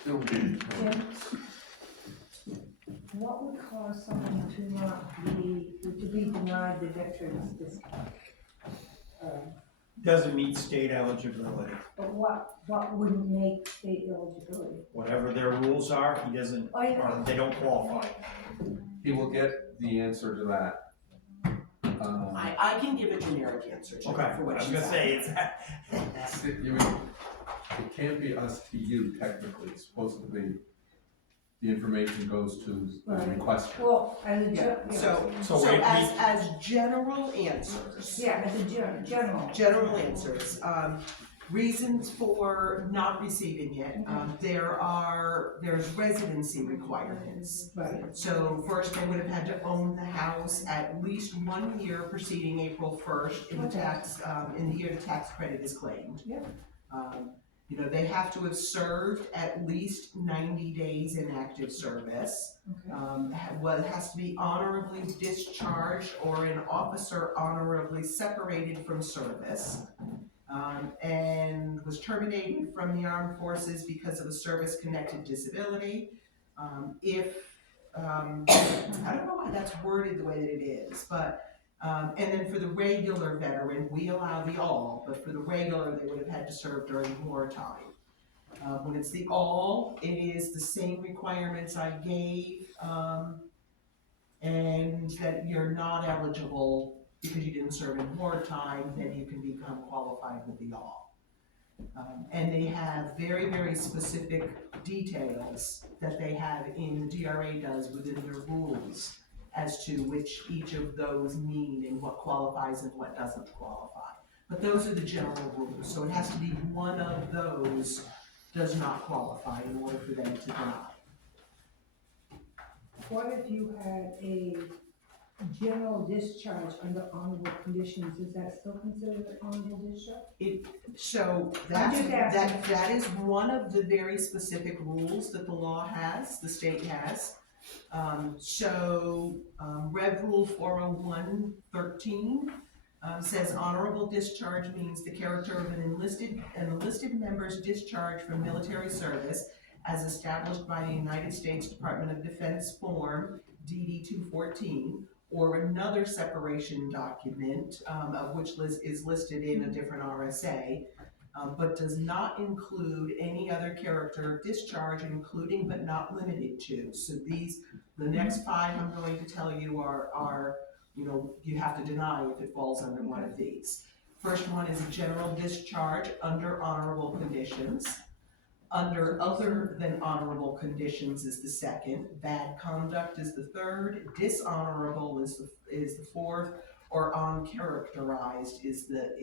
Still Jim, what would cause someone to not be, to be denied the veterans discount? Doesn't meet state eligibility. But what wouldn't make state eligibility? Whatever their rules are, he doesn't, Oh, yeah. or they don't qualify. He will get the answer to that. I can give a generic answer to Okay, for what I was she's gonna say, asking. it's, You it can't be us to you technically, it's supposed to be, the information goes to the Right. requester. Well, as a, So, So so we- as general answers. yeah, as a general. General answers, reasons for not receiving it, there's residency requirements. Right, So first, they would have had to own the house at least 1 year preceding April 1st in the tax, in the year the tax credit is claimed. Yeah. You know, they have to have served at least 90 days in active service. okay. Has to be honorably discharged or an officer honorably separated from service. And was terminated from the armed forces because of a service-connected disability. I don't know why that's worded the way that it is, but, and then for the regular veteran, we allow the all, but for the regular, they would have had to serve during wartime. When it's the all, it is the same requirements I gave, and that you're not eligible because you didn't serve in wartime, then you can become qualified with the all. And they have very, very specific details that they have in, the DRA does within their rules as to which each of those mean and what qualifies and what doesn't qualify. But those are the general rules, so it has to be one of those does not qualify in order for them to deny. What if you had a general discharge under honorable conditions, is that still considered an honorable discharge? So I'm just asking. that is one of the very specific rules that the law has, the state has. Rev Rule 401.13 says honorable discharge means the character of an enlisted member's discharge from military service as established by the United States Department of Defense Form DD 214 or another separation document of which is listed in a different RSA, but does not include any other character of discharge, including but not limited to. So the next 5 I'm going to tell you are you have to deny if it falls under one of these. First one is general discharge under honorable conditions. Under other than honorable conditions is the second, bad conduct is the third, dishonorable is the fourth, or uncharacterized is the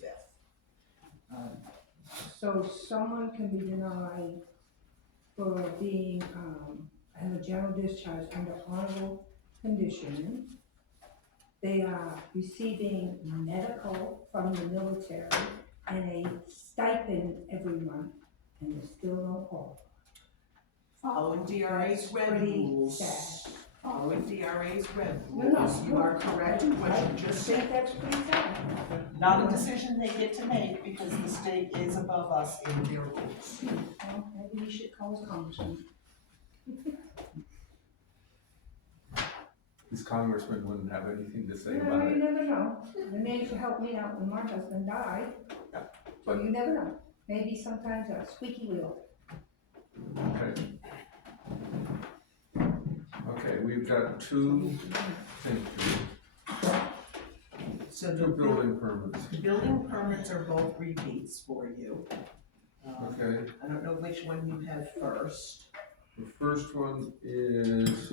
fifth. So someone can be denied for being, have a general discharge under honorable conditions. They are receiving medical from the military and a stipend every month, and they still don't qualify. Following DRA's red Pretty rules. sad. Following DRA's red No, rules, you are correct in what you just I think said. that's pretty sad. Not a decision they get to make because the state is above us in their rules. Well, maybe you should call the congressman. This congressman wouldn't have anything to say You about it. never know. The man used to help me out when my husband died. So But- you never know. Maybe sometimes a squeaky wheel. Okay. Okay, we've got two things to do. So Two building permits. the building permits are both repeats for you. Okay, I don't know which one you have first. the first one is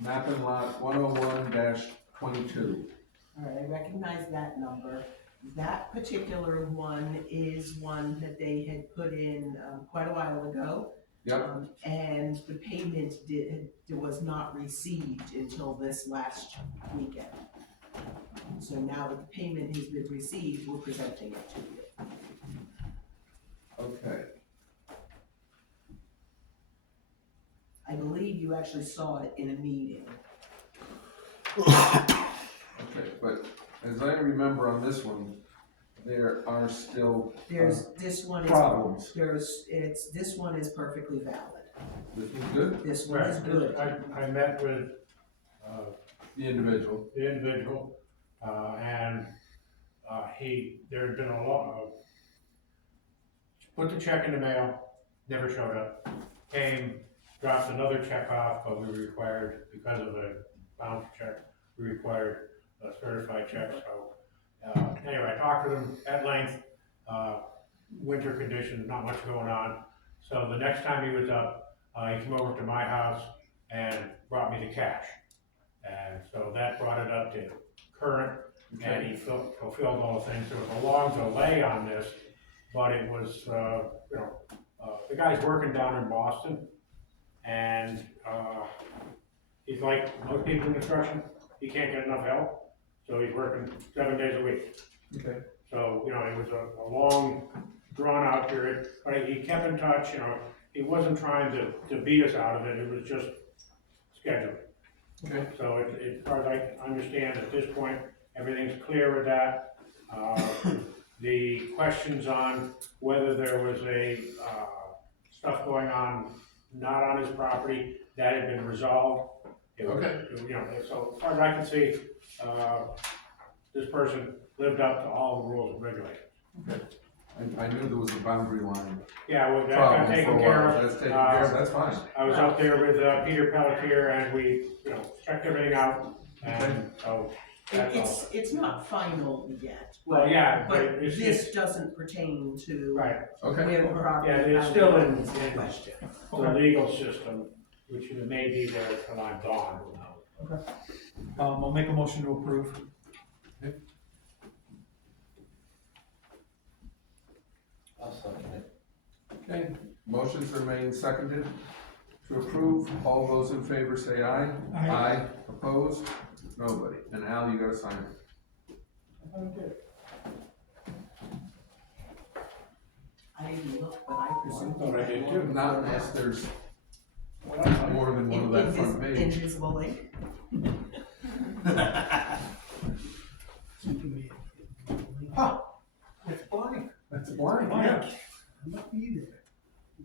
map and lot 101-22. All right, I recognize that number. That particular one is one that they had put in quite a while ago. Yep, And the payment was not received until this last weekend. So now that the payment has been received, we're presenting it to you. okay. I believe you actually saw it in a meeting. Okay, but as I remember on this one, there are still This one is. problems. This one is perfectly valid. This is good, This one is good. I met with, the individual. the individual, and, there'd been a lot of, put the check in the mail, never showed up. Came, dropped another check off, but we required, because of the bounce check, we required a certified check, so Anyway, I talked to them at length, winter conditions, not much going on. So the next time he was up, he came over to my house and brought me the cash. And so that brought it up to current, and he fulfilled all the things. There was a long delay on this, but it was, the guy's working down in Boston, and, he's like most people in construction, he can't get enough help, so he's working 7 days a week. Okay. So, it was a long, drawn-out period, but he kept in touch, he wasn't trying to beat us out of it, it was just scheduled. Okay. So as far as I understand, at this point, everything's clear with that. The questions on whether there was stuff going on not on his property, that had been resolved. Okay. So as far as I can see, this person lived up to all the rules and regulations. Okay. I knew there was a boundary line Yeah, well, that got problem for taken a care while. of. That's taken care of, that's fine. I was up there with Peter Pelletier, and we, checked everything out, and so that's all. It's not final yet. Well, yeah, but But this doesn't pertain to right, Okay. where the property. yeah, it's still in question. the legal system, which may be there until I'm gone, who knows? I'll make a motion to approve. Okay, motion's been made and seconded to approve. All those in favor say aye. Aye. Opposed? Nobody. And Al, you gotta sign it. I didn't look, but I presume. I did too. Not unless there's more than one of that front page. Invisible ink. It's blank. That's blank. Mike. I'm not either.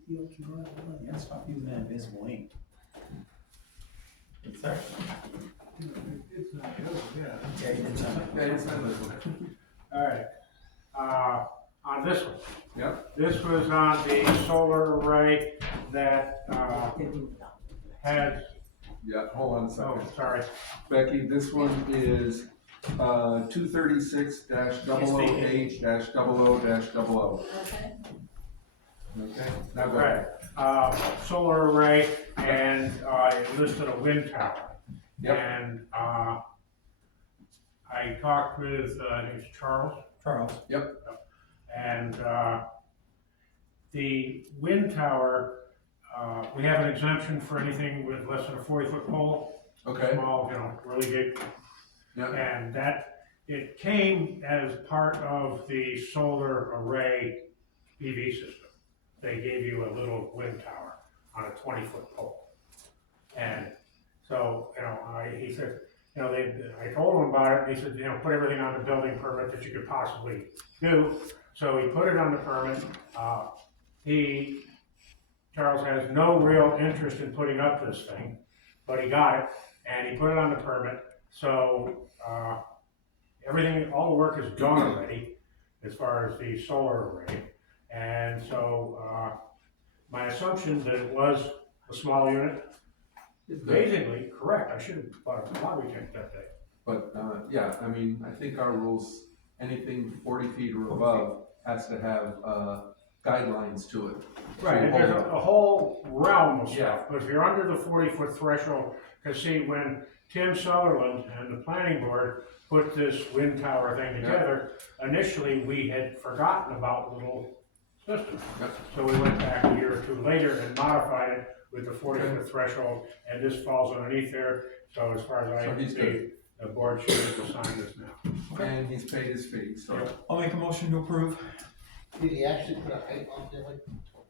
The ultraviolet light. Yeah, stop using that invisible ink. It's there. It's not yours, yeah. Yeah, you did something. Yeah, you sign this one. All right, on this one. Yep. This was on the solar array that, has, Yeah, hold on a oh, second. sorry, Becky, this one is, 236-008-00-00. Okay. Okay, now go right, ahead. solar array, and, it listed a wind tower. Yep. And, I talked with, I think it's Charles, Charles. and, the wind tower, we have an exemption for anything with less than a 40-foot pole. Okay. Small, really big. Yep. And that, it came as part of the solar array PV system. They gave you a little wind tower on a 20-foot pole. And so, he said, I told him about it, he said, put everything on the building permit that you could possibly do. So he put it on the permit. Charles has no real interest in putting up this thing, but he got it, and he put it on the permit. So, everything, all the work is done already, as far as the solar array. And so, my assumption that it was a small unit is basically correct. I should have bought a lottery ticket that day. But, yeah, I mean, I think our rules, anything 40 feet or above has to have, guidelines to it. Right, and there's a whole realm of Yeah. stuff, but if you're under the 40-foot threshold, because see, when Tim Sutherland and the planning board put this wind tower thing together, initially, we had forgotten about the little system. Yep. So we went back a year or two later and modified it with the 40-foot threshold, and this falls underneath there, so as far as So I he's see, good. the board should sign this now. And he's paid his fee, so. I'll make a motion to approve. Did he actually put a height on there, like,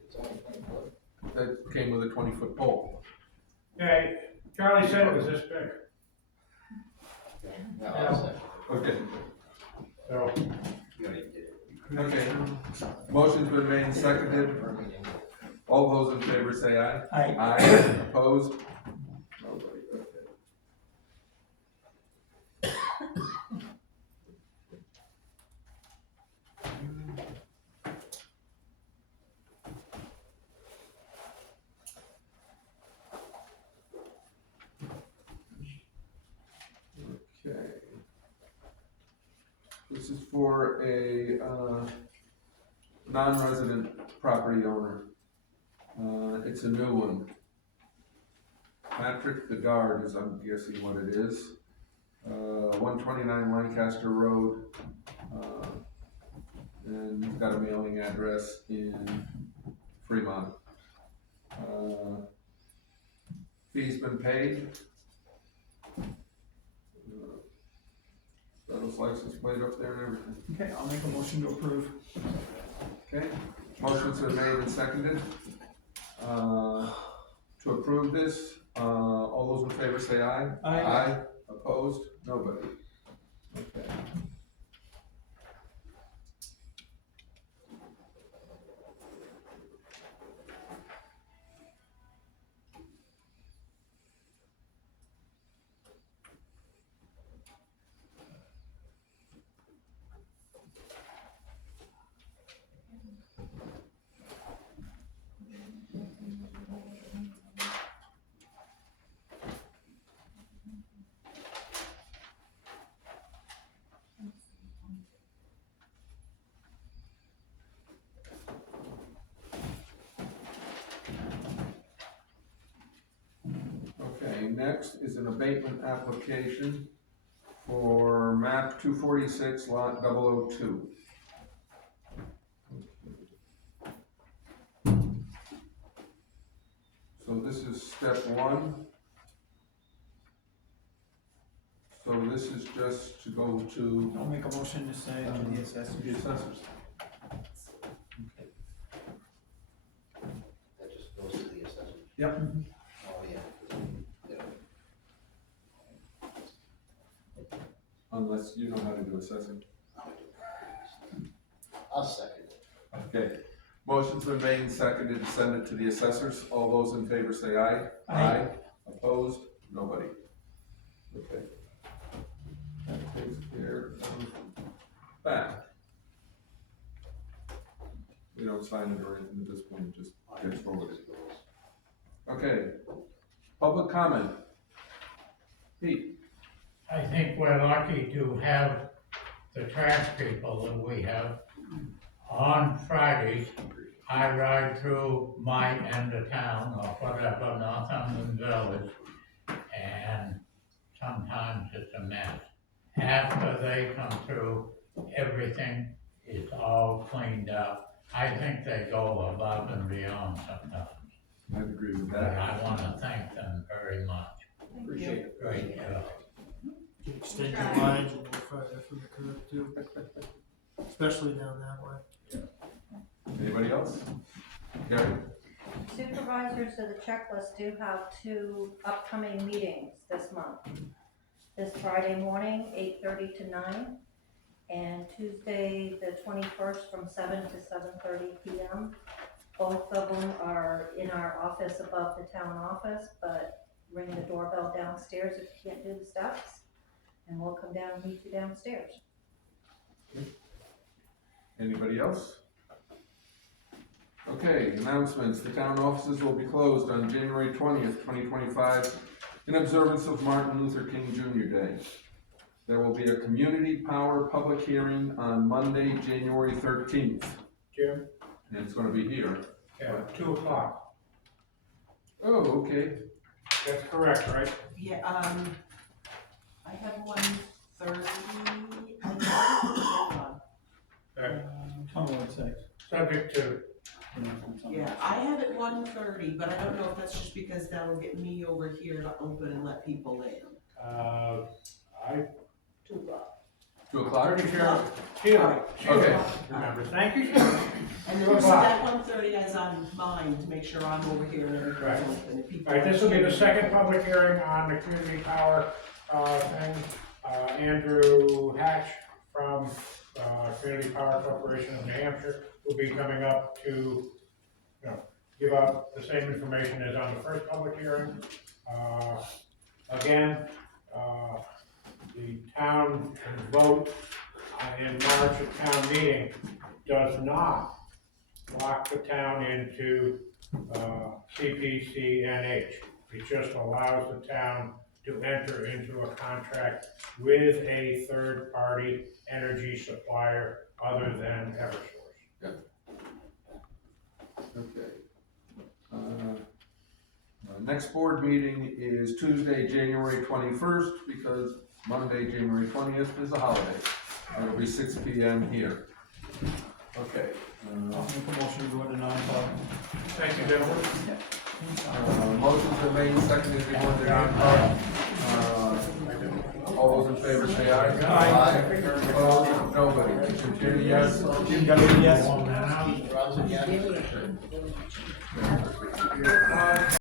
it's only 20 foot? That came with a 20-foot pole. Yeah, Charlie said it was this big. No, I was like, Okay. So, Okay. Motion's been made and seconded. per meeting. All those in favor say aye. Aye. Aye. Opposed? Nobody, okay. Okay. This is for a, non-resident property owner. It's a new one. Patrick the Guard is, I'm guessing what it is. 129 Lancaster Road. And he's got a mailing address in Fremont. Fee's been paid. Got his license plate up there and everything. Okay, I'll make a motion to approve. Okay, motions are made and seconded. To approve this, all those in favor say aye. Aye. Opposed? Nobody. Okay. Okay, next is an abatement application for map 246 lot 002. So this is step one. So this is just to go to I'll make a motion to say to the assessors. the assessors. That just goes to the assessor. Yep. Oh, yeah. Unless you know how to do assessing. I'll second it. Okay, motion's been made and seconded to send it to the assessors. All those in favor say aye. Aye. Opposed? Nobody. Okay. That takes care of that. We don't sign it or anything at this point, it just gets forwarded. Okay, public comment. Pete? I think we're lucky to have the trash people that we have. On Fridays, I ride through my end of town or whatever, Northumberland Village, and sometimes it's a mess. After they come through, everything is all cleaned up. I think they go above and beyond sometimes. I agree with And that. I wanna thank them very much. Appreciate it. Great job. Extend your lines a little further from the curb too, especially down that way. Anybody else? Gary? Supervisors of the checklist do have 2 upcoming meetings this month. This Friday morning, 8:30 to 9, and Tuesday, the 21st, from 7 to 7:30 p.m. Both of them are in our office above the town office, but ring the doorbell downstairs if you can't do the steps, and we'll come down and meet you downstairs. Anybody else? Okay, announcements. The town offices will be closed on January 20th, 2025 in observance of Martin Luther King Jr. Day. There will be a community power public hearing on Monday, January 13th. Jim? And it's gonna be here. Yeah, 2 o'clock. Oh, okay. That's correct, right? Yeah, I have 1:30. Hold on. Tell me what it says. Subject to, Yeah, I have it 1:30, but I don't know if that's just because that'll get me over here to open and let people in. I 2 o'clock. 2 o'clock? pretty sure, Sheila, Okay. remembers, thank you, Sheila. And then 2 so o'clock. that 1:30 is on mine to make sure I'm over here and everything's Right. open. If people All right, this will be the are- second public hearing on the community power, thing. Andrew Hatch from, Community Power Corporation of New Hampshire will be coming up to, give out the same information as on the first public hearing. Again, the town can vote in March at town meeting does not lock the town into CPCNH. It just allows the town to enter into a contract with a third-party energy supplier other than Eversource. Okay. Next board meeting is Tuesday, January 21st, because Monday, January 20th is a holiday. It'll be 6 p.m. here. Okay. I'll make a motion to go into non-public. Thank you, gentlemen. Motion's been made, seconded to go into non-public. All those in favor say aye. Aye. Opposed? Nobody. Jim, yes? Jim Gallagher, yes.